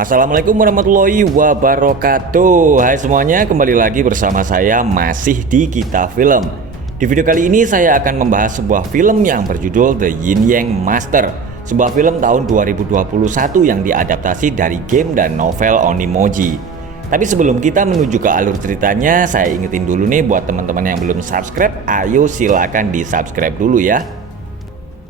Assalamualaikum warahmatullahi wabarakatuh. Hai semuanya, kembali lagi bersama saya masih di Kita Film. Di video kali ini saya akan membahas sebuah film yang berjudul The Yin Yang Master, sebuah film tahun 2021 yang diadaptasi dari game dan novel Onimoji. Tapi sebelum kita menuju ke alur ceritanya, saya ingetin dulu nih buat teman-teman yang belum subscribe, ayo silakan di subscribe dulu ya.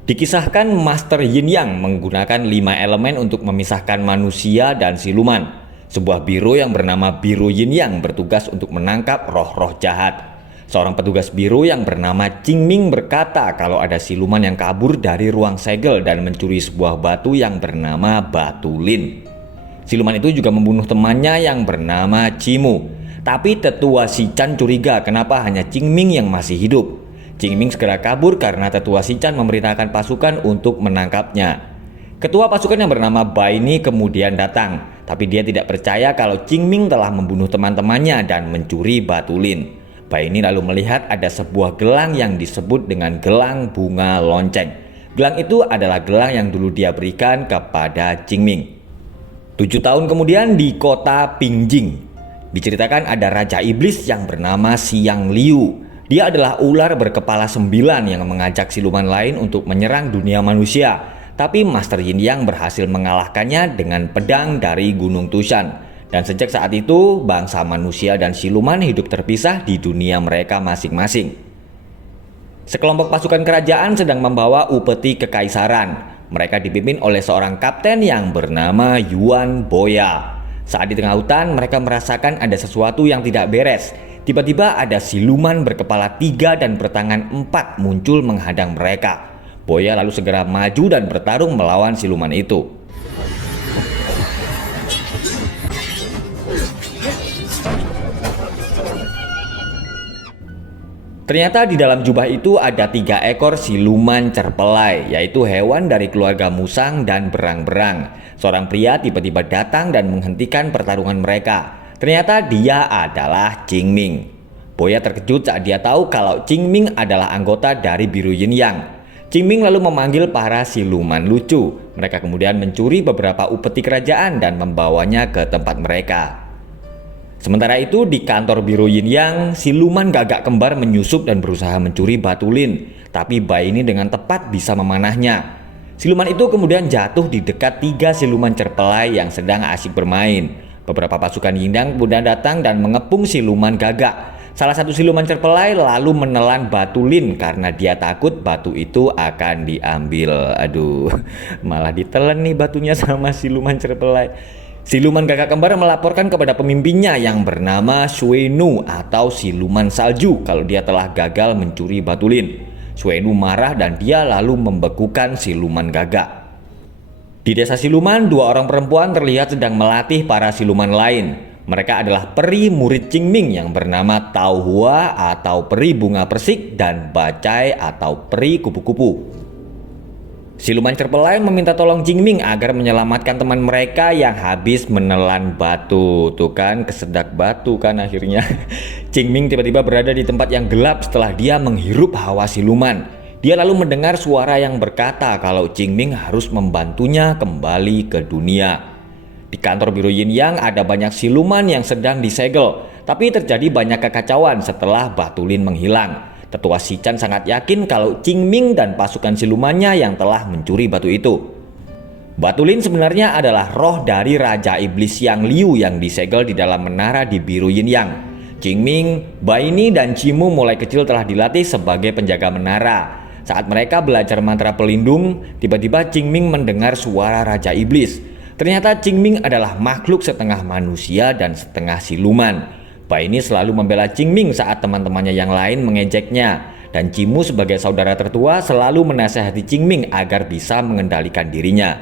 Dikisahkan Master Yin Yang menggunakan 5 elemen untuk memisahkan manusia dan siluman. Sebuah biro yang bernama Biro Yin Yang bertugas untuk menangkap roh-roh jahat. Seorang petugas biro yang bernama Ching Ming berkata kalau ada siluman yang kabur dari ruang segel dan mencuri sebuah batu yang bernama Batu Lin. Siluman itu juga membunuh temannya yang bernama Cimu. Tapi tetua Si Chan curiga kenapa hanya Ching Ming yang masih hidup. Ching Ming segera kabur karena tetua Si Chan memerintahkan pasukan untuk menangkapnya. Ketua pasukan yang bernama Bai Ni kemudian datang, tapi dia tidak percaya kalau Ching Ming telah membunuh teman-temannya dan mencuri Batu Lin. Bai Ni lalu melihat ada sebuah gelang yang disebut dengan gelang bunga lonceng. Gelang itu adalah gelang yang dulu dia berikan kepada Ching Ming. 7 tahun kemudian di kota Pingjing, diceritakan ada Raja Iblis yang bernama Xiang Liu. Dia adalah ular berkepala 9 yang mengajak siluman lain untuk menyerang dunia manusia. Tapi Master Yin Yang berhasil mengalahkannya dengan pedang dari Gunung Tushan. Dan sejak saat itu, bangsa manusia dan siluman hidup terpisah di dunia mereka masing-masing. Sekelompok pasukan kerajaan sedang membawa upeti kekaisaran. Mereka dipimpin oleh seorang kapten yang bernama Yuan Boya. Saat di tengah hutan, mereka merasakan ada sesuatu yang tidak beres. Tiba-tiba ada siluman berkepala 3 dan bertangan 4 muncul menghadang mereka. Boya lalu segera maju dan bertarung melawan siluman itu. Ternyata di dalam jubah itu ada 3 ekor siluman cerpelai, yaitu hewan dari keluarga musang dan berang-berang. Seorang pria tiba-tiba datang dan menghentikan pertarungan mereka. Ternyata dia adalah Ching Ming. Boya terkejut saat dia tahu kalau Ching Ming adalah anggota dari Biro Yin Yang. Ching Ming lalu memanggil para siluman lucu. Mereka kemudian mencuri beberapa upeti kerajaan dan membawanya ke tempat mereka. Sementara itu di kantor Biro Yin Yang, siluman gagak kembar menyusup dan berusaha mencuri Batu Lin. Tapi Bai ini dengan tepat bisa memanahnya. Siluman itu kemudian jatuh di dekat 3 siluman cerpelai yang sedang asyik bermain. Beberapa pasukan Yin Yang kemudian datang dan mengepung siluman gagak. Salah satu siluman cerpelai lalu menelan Batu Lin karena dia takut batu itu akan diambil. Aduh, malah ditelan nih batunya sama siluman cerpelai. Siluman gagak kembar melaporkan kepada pemimpinnya yang bernama Xuenu atau siluman salju kalau dia telah gagal mencuri Batu Lin. Xuenu marah dan dia lalu membekukan siluman gagak. Di desa siluman, 2 orang perempuan terlihat sedang melatih para siluman lain. Mereka adalah peri murid Ching Ming yang bernama Tao Hua atau peri bunga persik dan Bacai atau peri kupu-kupu. Siluman cerpelai meminta tolong Ching Ming agar menyelamatkan teman mereka yang habis menelan batu. Tuh kan, kesedak batu kan akhirnya. Ching Ming tiba-tiba berada di tempat yang gelap setelah dia menghirup hawa siluman. Dia lalu mendengar suara yang berkata kalau Ching Ming harus membantunya kembali ke dunia. Di kantor Biro Yin Yang ada banyak siluman yang sedang disegel, tapi terjadi banyak kekacauan setelah Batu Lin menghilang. Tetua Si Chan sangat yakin kalau Ching Ming dan pasukan silumannya yang telah mencuri batu itu. Batu Lin sebenarnya adalah roh dari Raja Iblis Xiang Liu yang disegel di dalam menara di Biro Yin Yang. Ching Ming, Bai Ni, dan Cimu mulai kecil telah dilatih sebagai penjaga menara. Saat mereka belajar mantra pelindung, tiba-tiba Ching Ming mendengar suara Raja Iblis. Ternyata Ching Ming adalah makhluk setengah manusia dan setengah siluman. Bai Ni selalu membela Ching Ming saat teman-temannya yang lain mengejeknya. Dan Cimu sebagai saudara tertua selalu menasihati Ching Ming agar bisa mengendalikan dirinya.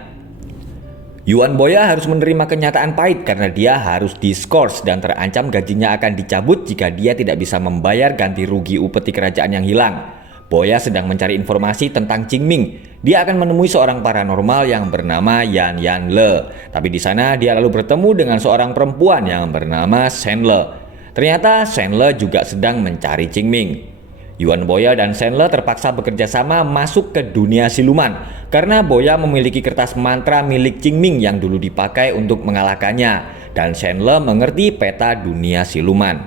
Yuan Boya harus menerima kenyataan pahit karena dia harus diskors dan terancam gajinya akan dicabut jika dia tidak bisa membayar ganti rugi upeti kerajaan yang hilang. Boya sedang mencari informasi tentang Ching Ming. Dia akan menemui seorang paranormal yang bernama Yan Yan Le. Tapi di sana dia lalu bertemu dengan seorang perempuan yang bernama Shen Le. Ternyata Shen Le juga sedang mencari Ching Ming. Yuan Boya dan Sandler terpaksa bekerja sama masuk ke dunia siluman karena Boya memiliki kertas mantra milik Qingming yang dulu dipakai untuk mengalahkannya, dan Sandler mengerti peta dunia siluman.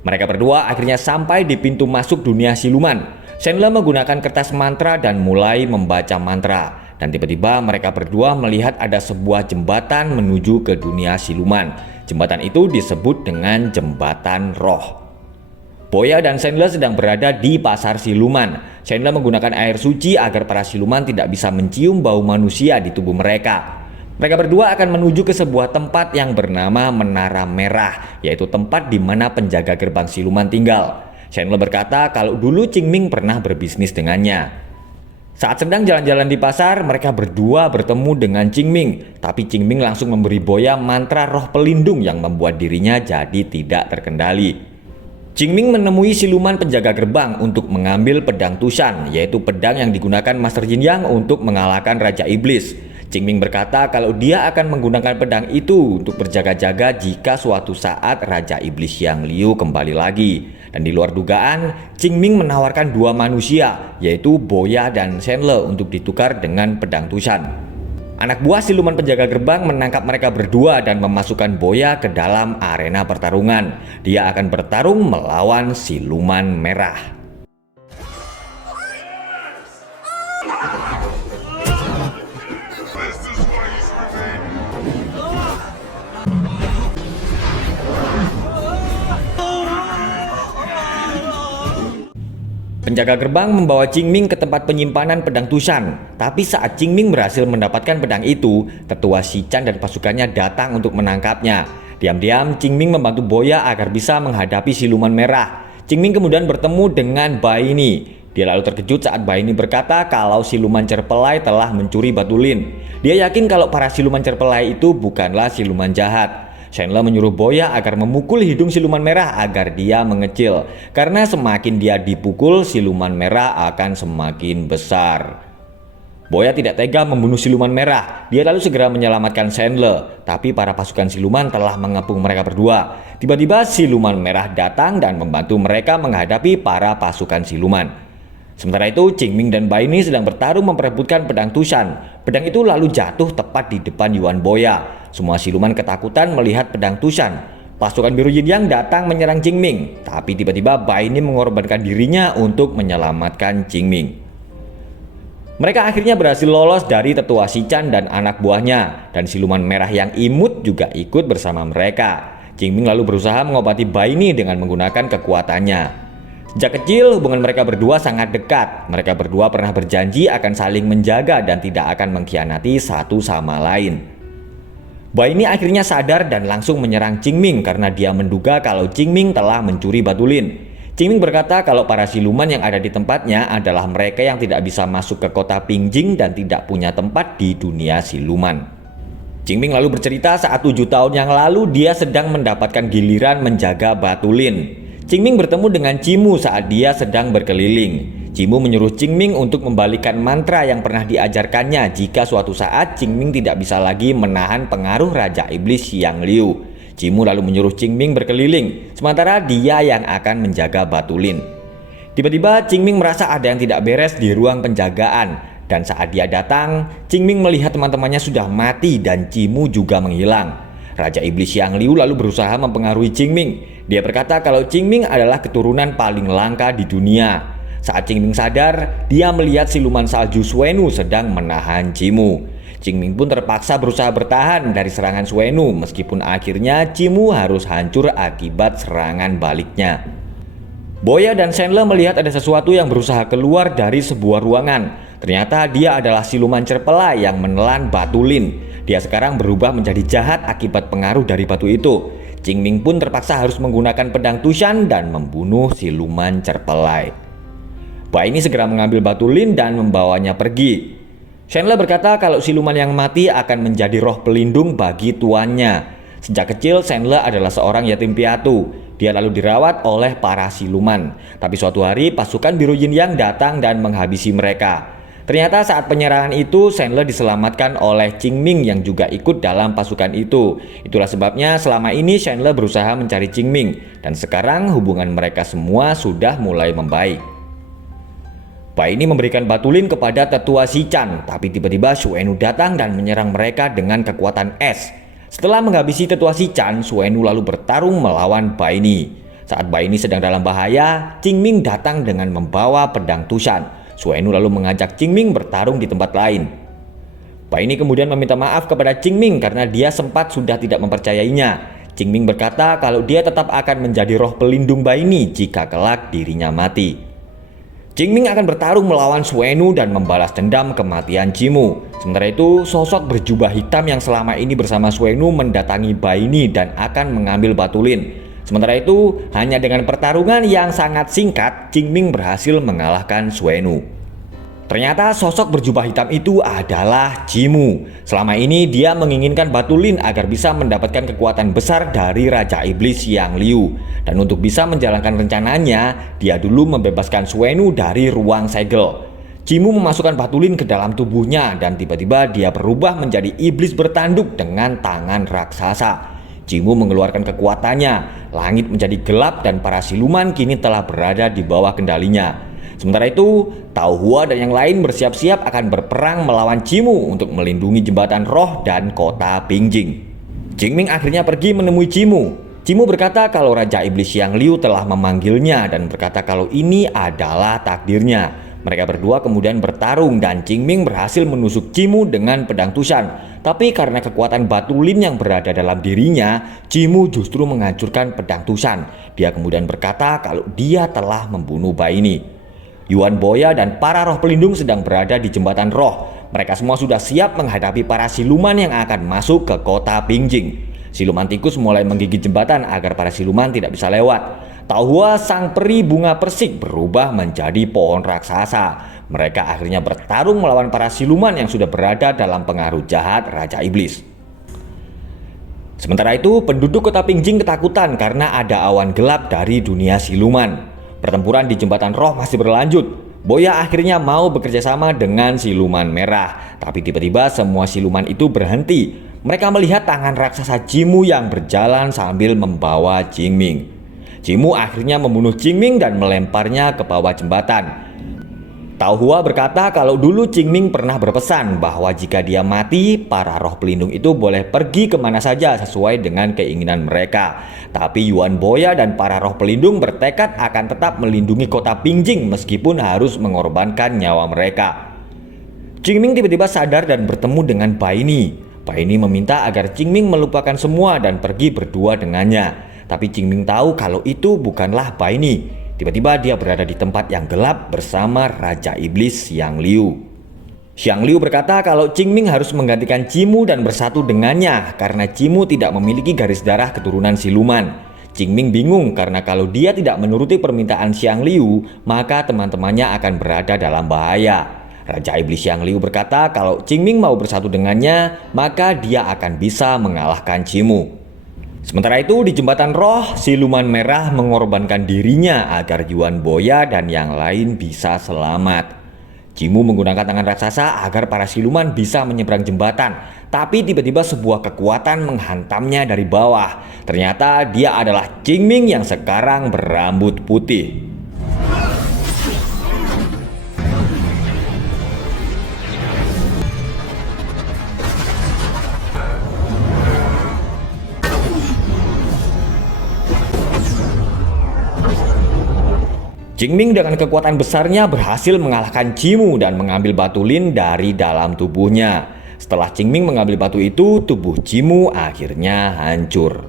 Mereka berdua akhirnya sampai di pintu masuk dunia siluman. Sandler menggunakan kertas mantra dan mulai membaca mantra. Dan tiba-tiba mereka berdua melihat ada sebuah jembatan menuju ke dunia siluman. Jembatan itu disebut dengan jembatan roh. Boya dan Sandler sedang berada di pasar siluman. Sandler menggunakan air suci agar para siluman tidak bisa mencium bau manusia di tubuh mereka. Mereka berdua akan menuju ke sebuah tempat yang bernama Menara Merah, yaitu tempat di mana penjaga gerbang siluman tinggal. Sandler berkata kalau dulu Qingming pernah berbisnis dengannya. Saat sedang jalan-jalan di pasar, mereka berdua bertemu dengan Qingming, tapi Qingming langsung memberi Boya mantra roh pelindung yang membuat dirinya jadi tidak terkendali. Qingming menemui siluman penjaga gerbang untuk mengambil pedang Tushan, yaitu pedang yang digunakan Master Yin Yang untuk mengalahkan Raja Iblis. Qingming berkata kalau dia akan menggunakan pedang itu untuk berjaga-jaga jika suatu saat Raja Iblis Yang Liu kembali lagi. Dan di luar dugaan, Qingming menawarkan dua manusia, yaitu Boya dan Sandler, untuk ditukar dengan pedang Tushan. Anak buah siluman penjaga gerbang menangkap mereka berdua dan memasukkan Boya ke dalam arena pertarungan. Dia akan bertarung melawan siluman merah. Penjaga gerbang membawa Qingming ke tempat penyimpanan pedang Tushan. Tapi saat Qingming berhasil mendapatkan pedang itu, tetua Xichan dan pasukannya datang untuk menangkapnya. Diam-diam Qingming membantu Boya agar bisa menghadapi siluman merah. Qingming kemudian bertemu dengan Baini. Dia lalu terkejut saat Baini berkata kalau siluman cerpelai telah mencuri batu lin. Dia yakin kalau para siluman cerpelai itu bukanlah siluman jahat. Sandler menyuruh Boya agar memukul hidung siluman merah agar dia mengecil, karena semakin dia dipukul siluman merah akan semakin besar. Boya tidak tega membunuh siluman merah. Dia lalu segera menyelamatkan Sandler, tapi para pasukan siluman telah mengepung mereka berdua. Tiba-tiba siluman merah datang dan membantu mereka menghadapi para pasukan siluman. Sementara itu Qingming dan Baini sedang bertarung memperebutkan pedang Tushan. Pedang itu lalu jatuh tepat di depan Yuan Boya. Semua siluman ketakutan melihat pedang Tushan. Pasukan biru Yin Yang datang menyerang Qingming, tapi tiba-tiba Baini mengorbankan dirinya untuk menyelamatkan Qingming. Mereka akhirnya berhasil lolos dari tetua Xichan dan anak buahnya, dan siluman merah yang imut juga ikut bersama mereka. Qingming lalu berusaha mengobati Baini dengan menggunakan kekuatannya. Sejak kecil hubungan mereka berdua sangat dekat. Mereka berdua pernah berjanji akan saling menjaga dan tidak akan mengkhianati satu sama lain. Baini akhirnya sadar dan langsung menyerang Qingming karena dia menduga kalau Qingming telah mencuri batu lin. Qingming berkata kalau para siluman yang ada di tempatnya adalah mereka yang tidak bisa masuk ke kota Pingjing dan tidak punya tempat di dunia siluman. Qingming lalu bercerita saat 7 tahun yang lalu dia sedang mendapatkan giliran menjaga batu lin. Qingming bertemu dengan Cimu saat dia sedang berkeliling. Cimu menyuruh Qingming untuk membalikan mantra yang pernah diajarkannya jika suatu saat Qingming tidak bisa lagi menahan pengaruh Raja Iblis Yang Liu. Cimu lalu menyuruh Qingming berkeliling, sementara dia yang akan menjaga batu lin. Tiba-tiba Qingming merasa ada yang tidak beres di ruang penjagaan, dan saat dia datang, Qingming melihat teman-temannya sudah mati dan Cimu juga menghilang. Raja Iblis Yang Liu lalu berusaha mempengaruhi Qingming. Dia berkata kalau Qingming adalah keturunan paling langka di dunia. Saat Qingming sadar, dia melihat siluman salju Suenu sedang menahan Cimu. Qingming pun terpaksa berusaha bertahan dari serangan Suenu, meskipun akhirnya Cimu harus hancur akibat serangan baliknya. Boya dan Sandler melihat ada sesuatu yang berusaha keluar dari sebuah ruangan. Ternyata dia adalah siluman cerpelai yang menelan batu lin. Dia sekarang berubah menjadi jahat akibat pengaruh dari batu itu. Qingming pun terpaksa harus menggunakan pedang Tushan dan membunuh siluman cerpelai. Baini segera mengambil batu lin dan membawanya pergi. Sandler berkata kalau siluman yang mati akan menjadi roh pelindung bagi tuannya. Sejak kecil Sandler adalah seorang yatim piatu. Dia lalu dirawat oleh para siluman. Tapi suatu hari pasukan biru Yin Yang datang dan menghabisi mereka. Ternyata saat penyerangan itu Chandler diselamatkan oleh Qingming yang juga ikut dalam pasukan itu. Itulah sebabnya selama ini Chandler berusaha mencari Qingming dan sekarang hubungan mereka semua sudah mulai membaik. Bai ini memberikan batu lin kepada tetua Xichan, tapi tiba-tiba Xuenu datang dan menyerang mereka dengan kekuatan es. Setelah menghabisi tetua Xichan, Xuenu lalu bertarung melawan Bai ini. Saat Bai ini sedang dalam bahaya, Qingming datang dengan membawa pedang Tushan. Xuenu lalu mengajak Qingming bertarung di tempat lain. Bai ini kemudian meminta maaf kepada Qingming karena dia sempat sudah tidak mempercayainya. Qingming berkata kalau dia tetap akan menjadi roh pelindung Bai ini jika kelak dirinya mati. Qingming akan bertarung melawan Xuenu dan membalas dendam kematian Jimu. Sementara itu, sosok berjubah hitam yang selama ini bersama Xuenu mendatangi Bai ini dan akan mengambil batu lin. Sementara itu, hanya dengan pertarungan yang sangat singkat, Qingming berhasil mengalahkan Xuenu. Ternyata sosok berjubah hitam itu adalah Jimu. Selama ini dia menginginkan batu lin agar bisa mendapatkan kekuatan besar dari Raja Iblis Yang Liu. Dan untuk bisa menjalankan rencananya, dia dulu membebaskan Xuenu dari ruang segel. Jimu memasukkan batu lin ke dalam tubuhnya dan tiba-tiba dia berubah menjadi iblis bertanduk dengan tangan raksasa. Jimu mengeluarkan kekuatannya, langit menjadi gelap dan para siluman kini telah berada di bawah kendalinya. Sementara itu, Tao Hua dan yang lain bersiap-siap akan berperang melawan Jimu untuk melindungi jembatan roh dan kota Bingjing. Qingming akhirnya pergi menemui Jimu. Jimu berkata kalau Raja Iblis Yang Liu telah memanggilnya dan berkata kalau ini adalah takdirnya. Mereka berdua kemudian bertarung dan Qingming berhasil menusuk Jimu dengan pedang Tushan. Tapi karena kekuatan batu lin yang berada dalam dirinya, Jimu justru menghancurkan pedang Tushan. Dia kemudian berkata kalau dia telah membunuh Bai ini. Yuan Boya dan para roh pelindung sedang berada di jembatan roh. Mereka semua sudah siap menghadapi para siluman yang akan masuk ke kota Bingjing. Siluman tikus mulai menggigit jembatan agar para siluman tidak bisa lewat. Tao Hua sang peri bunga persik berubah menjadi pohon raksasa. Mereka akhirnya bertarung melawan para siluman yang sudah berada dalam pengaruh jahat Raja Iblis. Sementara itu, penduduk kota Bingjing ketakutan karena ada awan gelap dari dunia siluman. Pertempuran di jembatan roh masih berlanjut. Boya akhirnya mau bekerja sama dengan siluman merah. Tapi tiba-tiba semua siluman itu berhenti. Mereka melihat tangan raksasa Jimu yang berjalan sambil membawa Qingming. Jimu akhirnya membunuh Qingming dan melemparnya ke bawah jembatan. Tao Hua berkata kalau dulu Qingming pernah berpesan bahwa jika dia mati, para roh pelindung itu boleh pergi kemana saja sesuai dengan keinginan mereka. Tapi Yuan Boya dan para roh pelindung bertekad akan tetap melindungi kota Bingjing meskipun harus mengorbankan nyawa mereka. Qingming tiba-tiba sadar dan bertemu dengan Bai ini. Bai ini meminta agar Qingming melupakan semua dan pergi berdua dengannya. Tapi Qingming tahu kalau itu bukanlah Bai ini. Tiba-tiba dia berada di tempat yang gelap bersama Raja Iblis Yang Liu. Xiang Liu berkata kalau Qingming harus menggantikan Jimu dan bersatu dengannya karena Jimu tidak memiliki garis darah keturunan siluman. Qingming bingung karena kalau dia tidak menuruti permintaan Xiang Liu, maka teman-temannya akan berada dalam bahaya. Raja Iblis Yang Liu berkata kalau Qingming mau bersatu dengannya, maka dia akan bisa mengalahkan Jimu. Sementara itu di jembatan roh, siluman merah mengorbankan dirinya agar Yuan Boya dan yang lain bisa selamat. Jimu menggunakan tangan raksasa agar para siluman bisa menyeberang jembatan. Tapi tiba-tiba sebuah kekuatan menghantamnya dari bawah. Ternyata dia adalah Qingming yang sekarang berambut putih. Qingming dengan kekuatan besarnya berhasil mengalahkan Jimu dan mengambil batu lin dari dalam tubuhnya. Setelah Qingming mengambil batu itu, tubuh Jimu akhirnya hancur.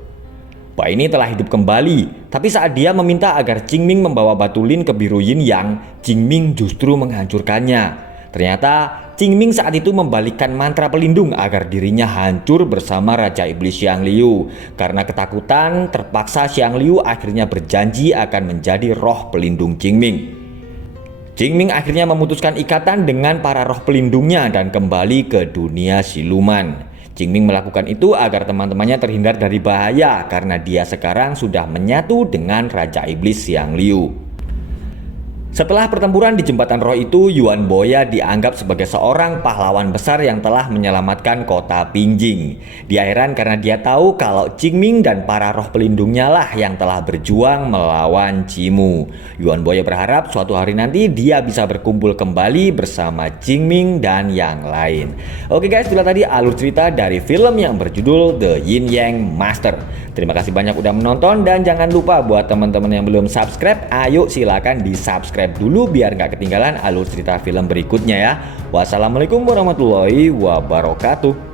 Bai ini telah hidup kembali, tapi saat dia meminta agar Qingming membawa batu lin ke biru yin yang, Qingming justru menghancurkannya. Ternyata Qingming saat itu membalikkan mantra pelindung agar dirinya hancur bersama Raja Iblis Yang Liu. Karena ketakutan, terpaksa Xiang Liu akhirnya berjanji akan menjadi roh pelindung Qingming. Qingming akhirnya memutuskan ikatan dengan para roh pelindungnya dan kembali ke dunia siluman. Qingming melakukan itu agar teman-temannya terhindar dari bahaya karena dia sekarang sudah menyatu dengan Raja Iblis Xiang Liu. Setelah pertempuran di Jembatan Roh itu, Yuan Boya dianggap sebagai seorang pahlawan besar yang telah menyelamatkan kota Pingjing. Dia heran karena dia tahu kalau Qingming dan para roh pelindungnya lah yang telah berjuang melawan Cimu. Yuan Boya berharap suatu hari nanti dia bisa berkumpul kembali bersama Qingming dan yang lain. Oke guys, itulah tadi alur cerita dari film yang berjudul The Yin Yang Master. Terima kasih banyak udah menonton, dan jangan lupa buat teman-teman yang belum subscribe, ayo silakan di subscribe dulu biar nggak ketinggalan alur cerita film berikutnya ya. Wassalamualaikum warahmatullahi wabarakatuh.